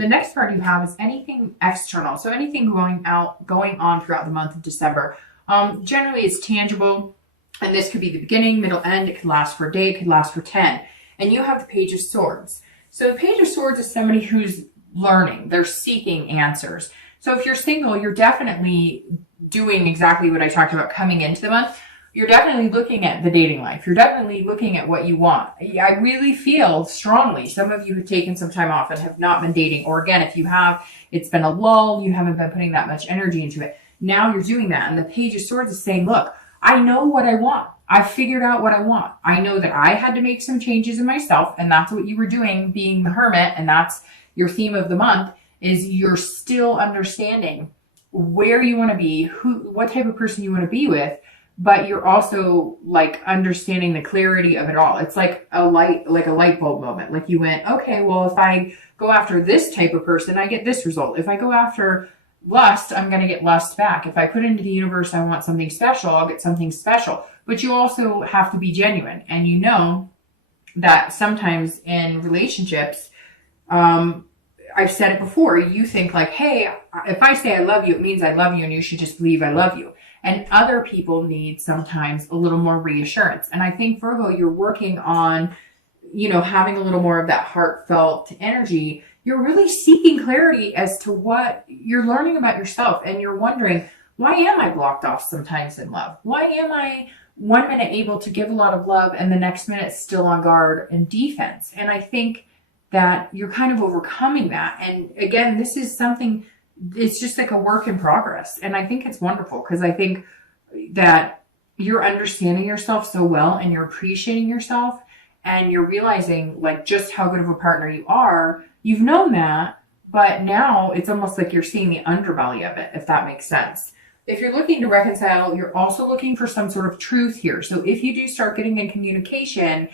The next card you have is anything external. So anything going on throughout the month of December. Generally, it's tangible. And this could be the beginning, middle, end. It could last for a day. It could last for 10. And you have the Page of Swords. So the Page of Swords is somebody who's learning. They're seeking answers. So if you're single, you're definitely doing exactly what I talked about coming into the month. You're definitely looking at the dating life. You're definitely looking at what you want. I really feel strongly some of you have taken some time off and have not been dating. Or again, if you have, it's been a lull. You haven't been putting that much energy into it. Now you're doing that. And the Page of Swords is saying, look, I know what I want. I've figured out what I want. I know that I had to make some changes in myself. And that's what you were doing, being the hermit. And that's your theme of the month, is you're still understanding where you want to be, what type of person you want to be with, but you're also like understanding the clarity of it all. It's like a light bulb moment. Like you went, okay, well, if I go after this type of person, I get this result. If I go after lust, I'm going to get lust back. If I put into the universe, I want something special, I'll get something special. But you also have to be genuine. And you know that sometimes in relationships, I've said it before, you think like, hey, if I say I love you, it means I love you and you should just believe I love you. And other people need sometimes a little more reassurance. And I think, Virgo, you're working on, having a little more of that heartfelt energy. You're really seeking clarity as to what you're learning about yourself. And you're wondering, why am I blocked off sometimes in love? Why am I 1 minute able to give a lot of love and the next minute still on guard and defense? And I think that you're kind of overcoming that. And again, this is something, it's just like a work in progress. And I think it's wonderful because I think that you're understanding yourself so well and you're appreciating yourself and you're realizing like just how good of a partner you are. You've known that, but now it's almost like you're seeing the underbelly of it, if that makes sense. If you're looking to reconcile, you're also looking for some sort of truth here. So if you do start getting in communication,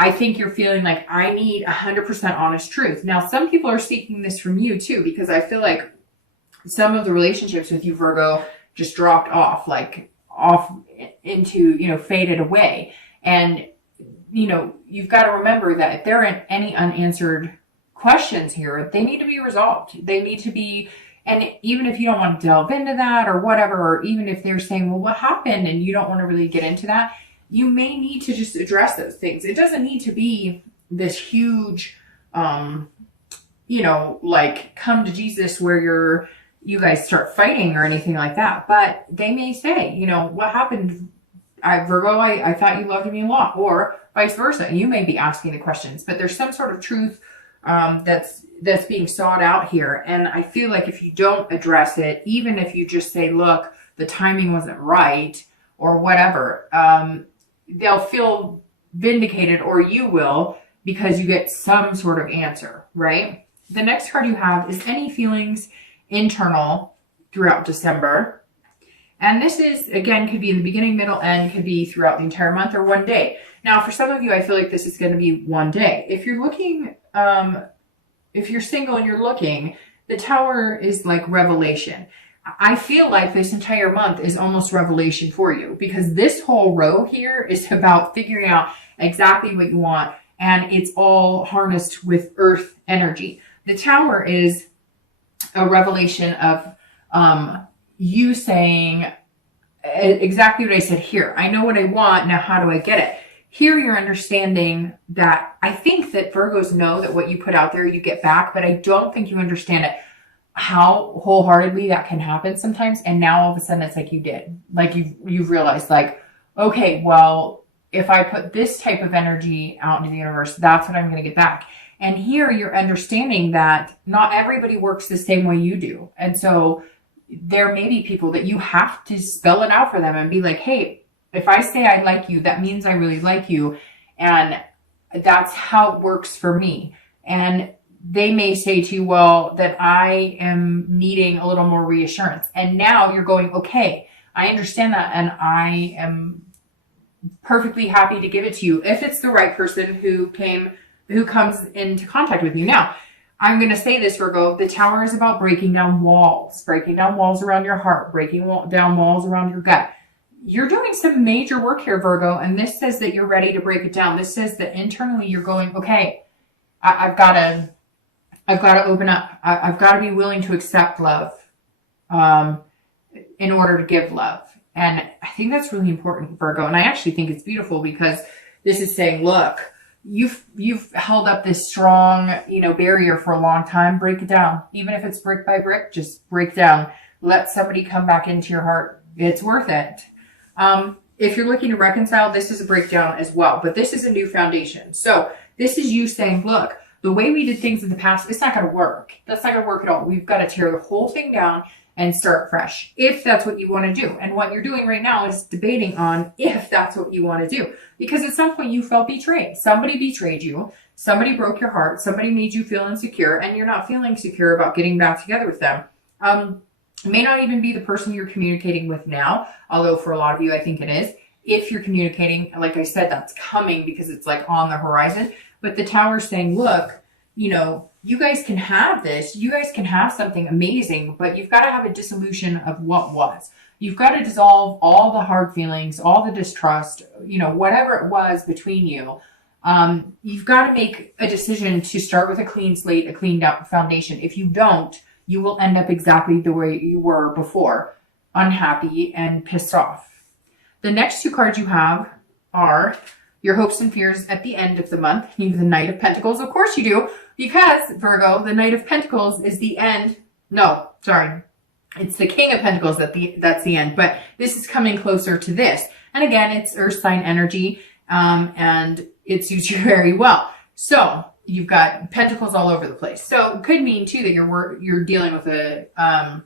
I think you're feeling like I need 100% honest truth. Now, some people are seeking this from you too, because I feel like some of the relationships with you, Virgo, just dropped off into, faded away. And, you've got to remember that if there are any unanswered questions here, they need to be resolved. They need to be, and even if you don't want to delve into that or whatever, or even if they're saying, well, what happened? And you don't want to really get into that, you may need to just address those things. It doesn't need to be this huge, come to Jesus where you guys start fighting or anything like that. But they may say, what happened? Virgo, I thought you loved me a lot, or vice versa. You may be asking the questions, but there's some sort of truth that's being sought out here. And I feel like if you don't address it, even if you just say, look, the timing wasn't right or whatever, they'll feel vindicated, or you will, because you get some sort of answer, right? The next card you have is any feelings internal throughout December. And this is, again, could be in the beginning, middle, end, could be throughout the entire month or one day. Now, for some of you, I feel like this is going to be one day. If you're looking, if you're single and you're looking, the Tower is like revelation. I feel like this entire month is almost revelation for you, because this whole row here is about figuring out exactly what you want, and it's all harnessed with earth energy. The Tower is a revelation of you saying exactly what I said here. I know what I want. Now, how do I get it? Here, you're understanding that I think that Virgos know that what you put out there, you get back, but I don't think you understand it, how wholeheartedly that can happen sometimes. And now all of a sudden it's like you did, like you've realized like, okay, well, if I put this type of energy out into the universe, that's what I'm going to get back. And here you're understanding that not everybody works the same way you do. And so there may be people that you have to spell it out for them and be like, hey, if I say I like you, that means I really like you. And that's how it works for me. And they may say to you, well, that I am needing a little more reassurance. And now you're going, okay, I understand that. And I am perfectly happy to give it to you if it's the right person who comes into contact with you. Now, I'm going to say this, Virgo, the Tower is about breaking down walls around your heart, breaking down walls around your gut. You're doing some major work here, Virgo, and this says that you're ready to break it down. This says that internally you're going, okay, I've got to I've got to open up. I've got to be willing to accept love um, in order to give love. And I think that's really important, Virgo. And I actually think it's beautiful because this is saying, look, you've held up this strong, barrier for a long time. Break it down. Even if it's brick by brick, just break down. Let somebody come back into your heart. It's worth it. If you're looking to reconcile, this is a breakdown as well, but this is a new foundation. So this is you saying, look, the way we did things in the past, it's not going to work. That's not going to work at all. We've got to tear the whole thing down and start fresh, if that's what you want to do. And what you're doing right now is debating on if that's what you want to do. Because at some point you felt betrayed. Somebody betrayed you. Somebody broke your heart. Somebody made you feel insecure, and you're not feeling secure about getting back together with them. It may not even be the person you're communicating with now, although for a lot of you, I think it is. If you're communicating, like I said, that's coming because it's like on the horizon. But the tower's saying, look, you guys can have this. You guys can have something amazing, but you've got to have a dissolution of what was. You've got to dissolve all the hard feelings, all the distrust, whatever it was between you. You've got to make a decision to start with a clean slate, a cleaned up foundation. If you don't, you will end up exactly the way you were before, unhappy and pissed off. The next two cards you have are your hopes and fears at the end of the month. You have the Knight of Pentacles. Of course you do, because Virgo, the Knight of Pentacles is the end. No, sorry. It's the King of Pentacles that's the end, but this is coming closer to this. And again, it's Earth sign energy, and it suits you very well. So you've got pentacles all over the place. So it could mean too that you're dealing with a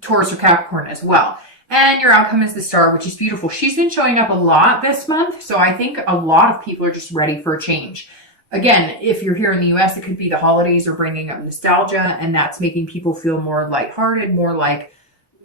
Taurus or Capricorn as well. And your outcome is the Star, which is beautiful. She's been showing up a lot this month, so I think a lot of people are just ready for a change. Again, if you're here in the US, it could be the holidays are bringing up nostalgia, and that's making people feel more lighthearted, more like,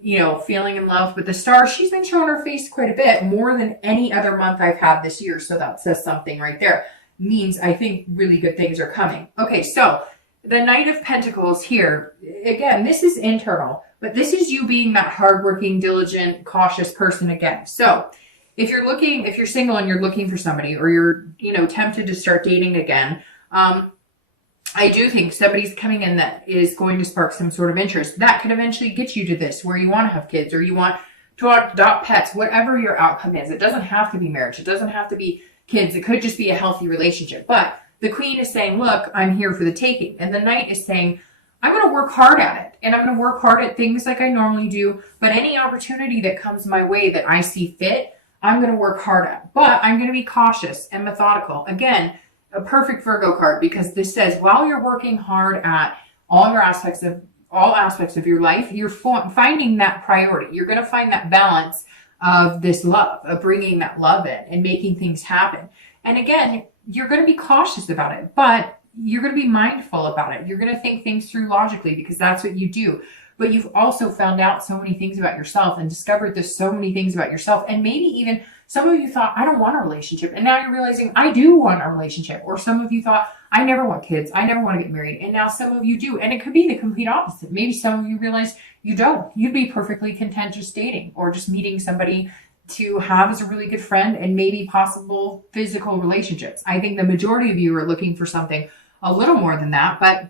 feeling in love. But the Star, she's been showing her face quite a bit, more than any other month I've had this year. So that says something right there. Means I think really good things are coming. Okay, so the Knight of Pentacles here, again, this is internal, but this is you being that hardworking, diligent, cautious person again. So if you're single and you're looking for somebody, or you're, tempted to start dating again, I do think somebody's coming in that is going to spark some sort of interest. That could eventually get you to this, where you want to have kids, or you want to adopt pets, whatever your outcome is. It doesn't have to be marriage. It doesn't have to be kids. It could just be a healthy relationship. But the Queen is saying, look, I'm here for the taking. And the Knight is saying, I'm going to work hard at it. And I'm going to work hard at things like I normally do. But any opportunity that comes my way that I see fit, I'm going to work hard at. But I'm going to be cautious and methodical. Again, a perfect Virgo card, because this says while you're working hard at all aspects of your life, you're finding that priority. You're going to find that balance of this love, of bringing that love in and making things happen. And again, you're going to be cautious about it, but you're going to be mindful about it. You're going to think things through logically, because that's what you do. But you've also found out so many things about yourself and discovered there's so many things about yourself. And maybe even some of you thought, I don't want a relationship. And now you're realizing, I do want a relationship. Or some of you thought, I never want kids. I never want to get married. And now some of you do. And it could be the complete opposite. Maybe some of you realize you don't. You'd be perfectly content just dating, or just meeting somebody to have as a really good friend, and maybe possible physical relationships. I think the majority of you are looking for something a little more than that, but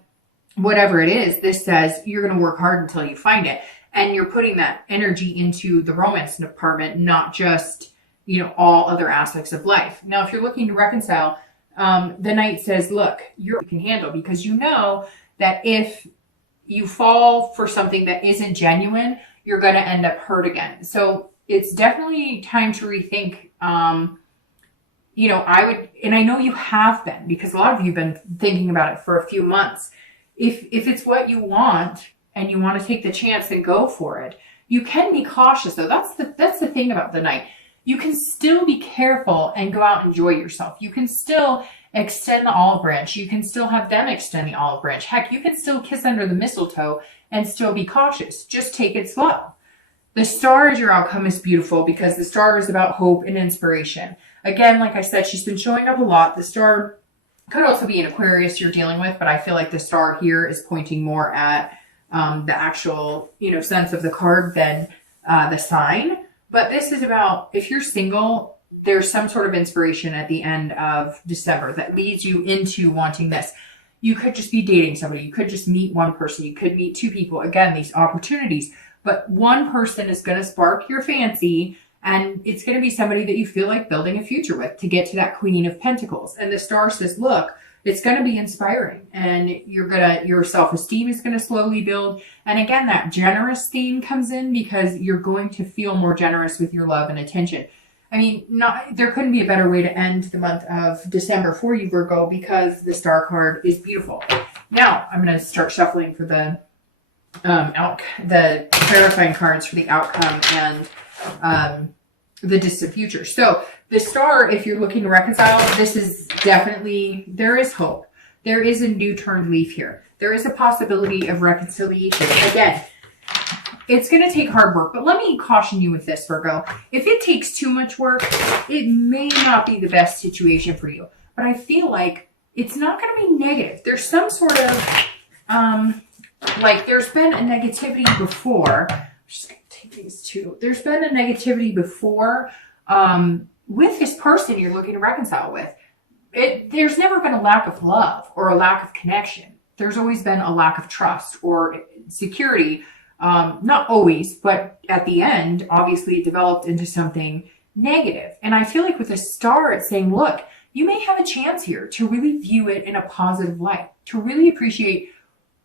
whatever it is, this says you're going to work hard until you find it. And you're putting that energy into the romance department, not just, all other aspects of life. Now, if you're looking to reconcile, the Knight says, look, you can handle, because you know that if you fall for something that isn't genuine, you're going to end up hurt again. So it's definitely time to rethink. I would, and I know you have been, because a lot of you have been thinking about it for a few months. If it's what you want and you want to take the chance and go for it, you can be cautious though. That's the thing about the Knight. You can still be careful and go out and enjoy yourself. You can still extend the olive branch. You can still have them extend the olive branch. Heck, you can still kiss under the mistletoe and still be cautious. Just take it slow. The Star as your outcome is beautiful, because the Star is about hope and inspiration. Again, like I said, she's been showing up a lot. The Star could also be an Aquarius you're dealing with, but I feel like the Star here is pointing more at the actual, sense of the card than the sign. But this is about, if you're single, there's some sort of inspiration at the end of December that leads you into wanting this. You could just be dating somebody. You could just meet one person. You could meet two people. Again, these opportunities. But one person is going to spark your fancy, and it's going to be somebody that you feel like building a future with to get to that Queen of Pentacles. And the star says, look, it's going to be inspiring, and your self-esteem is going to slowly build. And again, that generous theme comes in because you're going to feel more generous with your love and attention. I mean, there couldn't be a better way to end the month of December for you, Virgo, because the star card is beautiful. Now, I'm going to start shuffling for the clarifying cards for the outcome and the distant future. So the star, if you're looking to reconcile, this is definitely, there is hope. There is a new turned leaf here. There is a possibility of reconciliation. Again, it's going to take hard work, but let me caution you with this, Virgo. If it takes too much work, it may not be the best situation for you. But I feel like it's not going to be negative. There's some sort of, like there's been a negativity before. I'm just going to take these two. There's been a negativity before with this person you're looking to reconcile with. There's never been a lack of love or a lack of connection. There's always been a lack of trust or security. Not always, but at the end, obviously it developed into something negative. And I feel like with a star, it's saying, look, you may have a chance here to really view it in a positive light, to really appreciate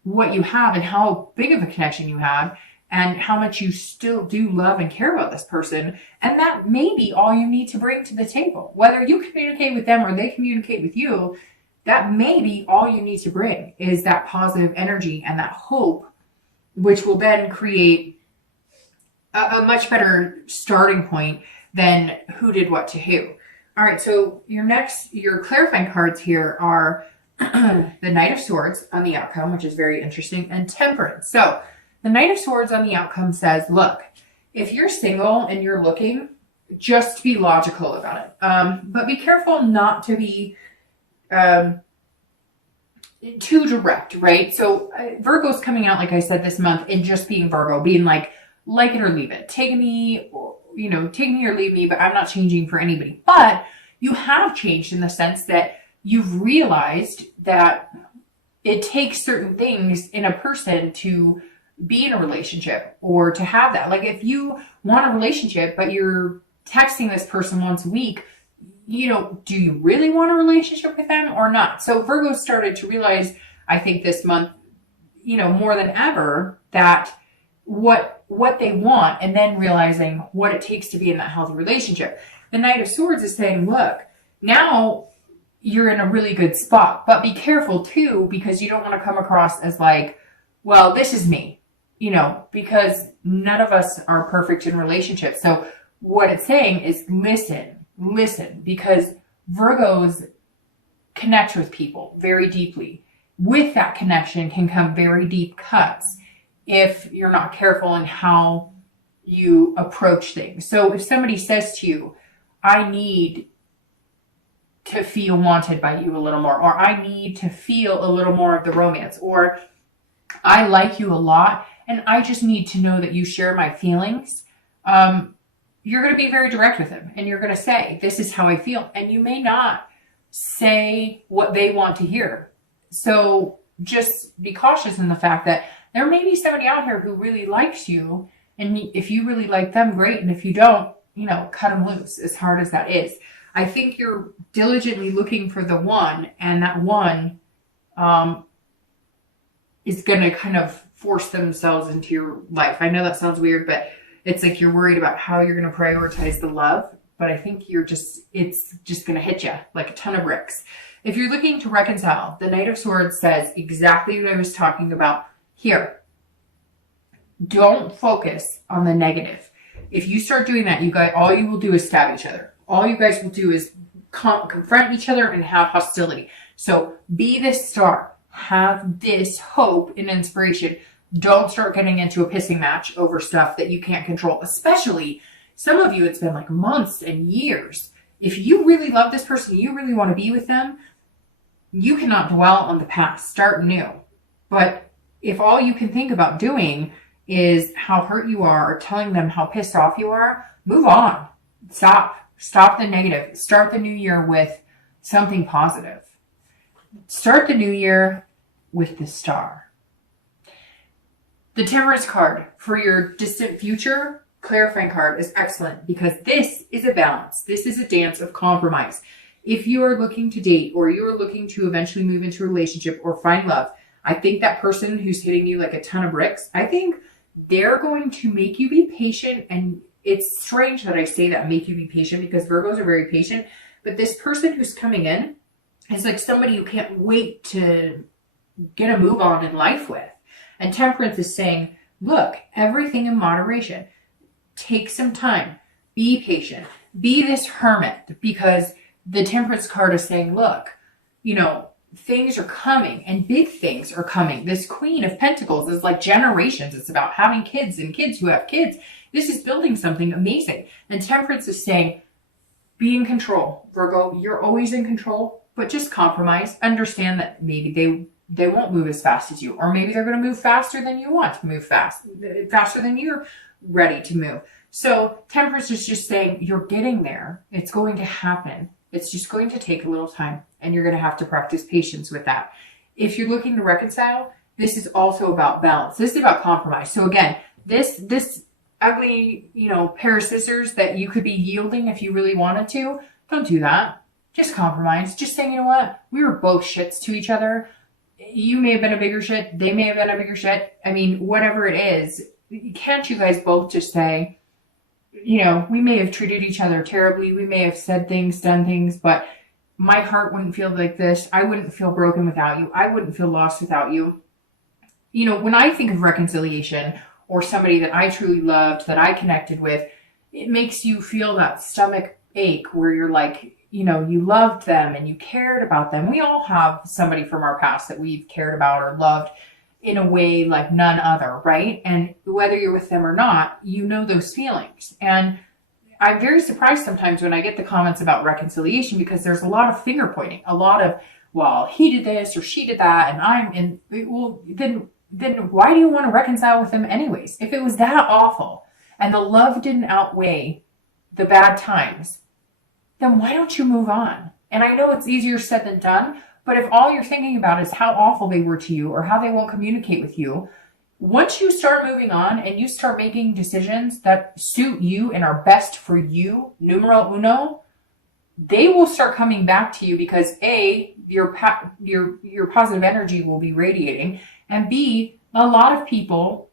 what you have and how big of a connection you have and how much you still do love and care about this person. And that may be all you need to bring to the table. Whether you communicate with them or they communicate with you, that may be all you need to bring is that positive energy and that hope, which will then create a much better starting point than who did what to who. All right, so your clarifying cards here are the Knight of Swords on the outcome, which is very interesting, and Temperance. So the Knight of Swords on the outcome says, look, if you're single and you're looking, just be logical about it. But be careful not to be too direct, right? So Virgo's coming out, like I said, this month and just being Virgo, being like it or leave it. Take me or leave me, but I'm not changing for anybody. But you have changed in the sense that you've realized that it takes certain things in a person to be in a relationship or to have that. Like if you want a relationship, but you're texting this person once a week, do you really want a relationship with them or not? So Virgo started to realize, I think this month, more than ever, that what they want, and then realizing what it takes to be in that healthy relationship. The Knight of Swords is saying, look, now you're in a really good spot, but be careful too, because you don't want to come across as like, well, this is me, because none of us are perfect in relationships. So what it's saying is listen, because Virgos connect with people very deeply. With that connection can come very deep cuts if you're not careful in how you approach things. So if somebody says to you, I need to feel wanted by you a little more, or I need to feel a little more of the romance, or I like you a lot and I just need to know that you share my feelings, you're going to be very direct with them and you're going to say, this is how I feel. And you may not say what they want to hear. So just be cautious in the fact that there may be somebody out here who really likes you. And if you really like them, great. And if you don't, cut them loose, as hard as that is. I think you're diligently looking for the one, and that one is going to kind of force themselves into your life. I know that sounds weird, but it's like you're worried about how you're going to prioritize the love. But I think it's just going to hit you like a ton of bricks. If you're looking to reconcile, the Knight of Swords says exactly what I was talking about here. Don't focus on the negative. If you start doing that, all you will do is stab each other. All you guys will do is confront each other and have hostility. So be this star. Have this hope and inspiration. Don't start getting into a pissing match over stuff that you can't control. Especially, some of you, it's been like months and years. If you really love this person, you really want to be with them, you cannot dwell on the past. Start new. But if all you can think about doing is how hurt you are or telling them how pissed off you are, move on. Stop the negative. Start the new year with something positive. start the new year with the Star. The Temperance card for your distant future, clarifying card, is excellent because this is a balance. This is a dance of compromise. If you are looking to date or you are looking to eventually move into a relationship or find love, I think that person who's hitting you like a ton of bricks, I think they're going to make you be patient. And it's strange that I say that, make you be patient, because Virgos are very patient. But this person who's coming in is like somebody you can't wait to get a move on in life with. And Temperance is saying, look, everything in moderation. Take some time. Be patient. Be this hermit, because the Temperance card is saying, look, you know, things are coming and big things are coming. This Queen of Pentacles is like generations. It's about having kids and kids who have kids. This is building something amazing. And Temperance is saying, be in control, Virgo. You're always in control, but just compromise. Understand that maybe they won't move as fast as you, or maybe they're going to move faster than you want to move faster than you're ready to move. So Temperance is just saying, you're getting there. It's going to happen. It's just going to take a little time, and you're going to have to practice patience with that. If you're looking to reconcile, this is also about balance. This is about compromise. So again, this ugly, pair of scissors that you could be yielding if you really wanted to, don't do that. Just compromise. Just say, you know what? We were both shits to each other. You may have been a bigger shit. They may have been a bigger shit. I mean, whatever it is, can't you guys both just say, we may have treated each other terribly. We may have said things, done things, but my heart wouldn't feel like this. I wouldn't feel broken without you. I wouldn't feel lost without you. When I think of reconciliation or somebody that I truly loved, that I connected with, it makes you feel that stomach ache where you're like, you loved them and you cared about them. We all have somebody from our past that we've cared about or loved in a way like none other, right? And whether you're with them or not, those feelings. And I'm very surprised sometimes when I get the comments about reconciliation, because there's a lot of finger pointing, a lot of, well, he did this or she did that, then why do you want to reconcile with them anyways? If it was that awful and the love didn't outweigh the bad times, then why don't you move on? And I know it's easier said than done, but if all you're thinking about is how awful they were to you or how they won't communicate with you, once you start moving on and you start making decisions that suit you and are best for you, numero uno, they will start coming back to you because A, your positive energy will be radiating, and B, a lot of people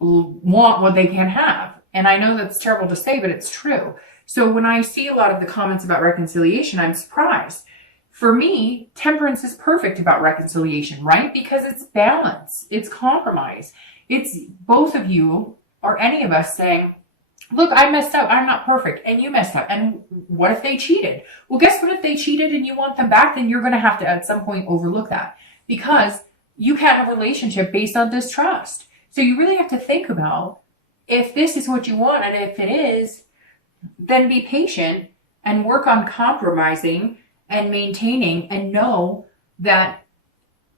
want what they can't have. And I know that's terrible to say, but it's true. So when I see a lot of the comments about reconciliation, I'm surprised. For me, Temperance is perfect about reconciliation, right? Because it's balance, it's compromise. It's both of you or any of us saying, look, I messed up. I'm not perfect. And you messed up. And what if they cheated? Well, guess what? If they cheated and you want them back, then you're going to have to at some point overlook that, because you can't have a relationship based on distrust. So you really have to think about if this is what you want. And if it is, then be patient and work on compromising and maintaining, and know that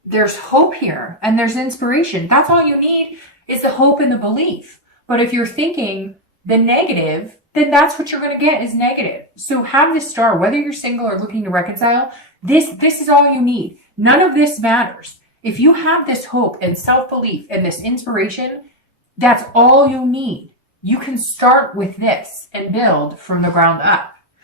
there's hope here and there's inspiration. That's all you need, is the hope and the belief. But if you're thinking the negative, then that's what you're going to get, is negative. So have this Star, whether you're single or looking to reconcile, this is all you need. None of this matters. If you have this hope and self-belief and this inspiration, that's all you need. You can start with this and build from the ground up.